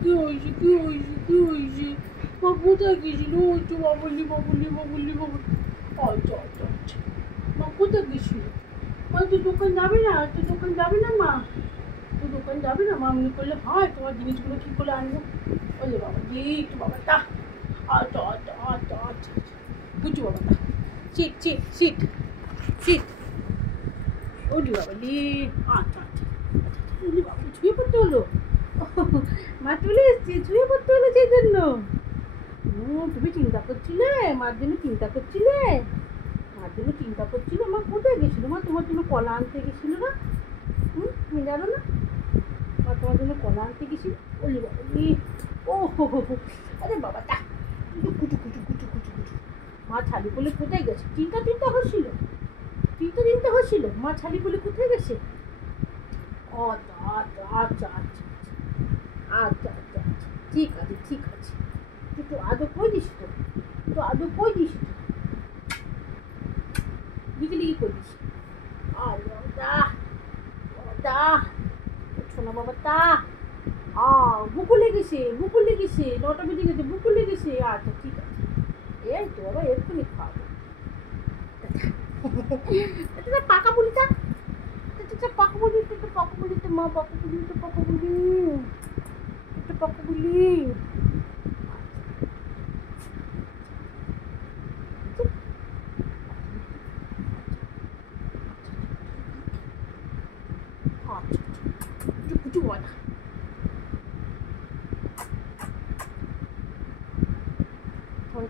কি হয়েছে কি হয়েছে কি হয়েছে? মা কোথায় গেছিল? ওই তো বাবুলি বাবুলি বাবুলি বাবুলি। আচ্ছা আচ্ছা আচ্ছা। মা কোথায় গেছিল? মা তুই দোকান যাবি না? তুই দোকান যাবি না মা? তুই দোকান যাবি না? মা মনে করলে হয় তোমার জিনিসগুলো ঠিক করে আনবো। ওলে বাবা জি একটু বাবা তা। আচ্ছা আচ্ছা আচ্ছা আচ্ছা আচ্ছা। বুঝু বাবা তা। সিট সিট সিট সিট। ওলি বাবা লি। আচ্ছা আচ্ছা। ওলি বাবা ছুঁয়ে পড়তে হলো। মা চলে এসছে, ছুঁয়ে পড়তে হলো সেই জন্য। তুমি চিন্তা করছিলে? মার জন্য চিন্তা করছিলে? মার জন্য চিন্তা করছিলে? মা কোথায় গেছিল? মা তোমার জন্য কলা আনতে গেছিল না? তুমি জানো না? মা তোমার জন্য কলা আনতে গেছিল। ওলি বাবা লি। ও হো হো হো। আরে বাবা তা। কুটু কুটু কুটু কুটু কুটু কুটু। মা ছালি বলে কোথায় গেছে? চিন্তা চিন্তা হচ্ছিল। চিন্তা চিন্তা হচ্ছিল। মা ছালি বলে কোথায় গেছে? আচ্ছা আচ্ছা আচ্ছা আচ্ছা আচ্ছা আচ্ছা আচ্ছা ঠিক আছে ঠিক আছে। তুই আদৌ কই দিস তো? তুই আদৌ কই দিস তো? বিকেলে কি করিস? দা দা শোনা বাবা তা। বুকু লেগেছে বুকু লেগেছে, 9টা বেজে গেছে, বুকু লেগেছে। আচ্ছা ঠিক আছে। এই তো বাবা এক্ষুনি খাবো। এটা পাকা বলিটা, এটা পাকা বলি, এটা পাকা বলি তো মা, পাকা বলি, এটা পাকা বলি, এটা পাকা বলি।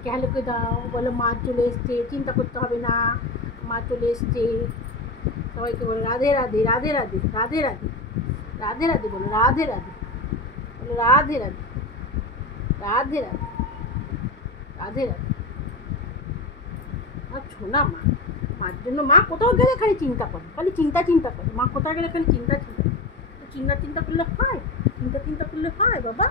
ক্যালোকে দাও, বলো মা চলে এসছে, চিন্তা করতে হবে না, মা চলে এসছে। সবাইকে বলো রাধে রাধে রাধে রাধে রাধে রাধে রাধে রাধে, বলো রাধে রাধে, বলো রাধে রাধে রাধে রাধে রাধে রাধে। আর শোনা মা, মার জন্য মা কোথাও গেলে খালি চিন্তা করে, খালি চিন্তা চিন্তা করে। মা কোথাও গেলে খালি চিন্তা চিন্তা, চিন্তা চিন্তা করলে হয়? চিন্তা চিন্তা করলে হয় বাবা?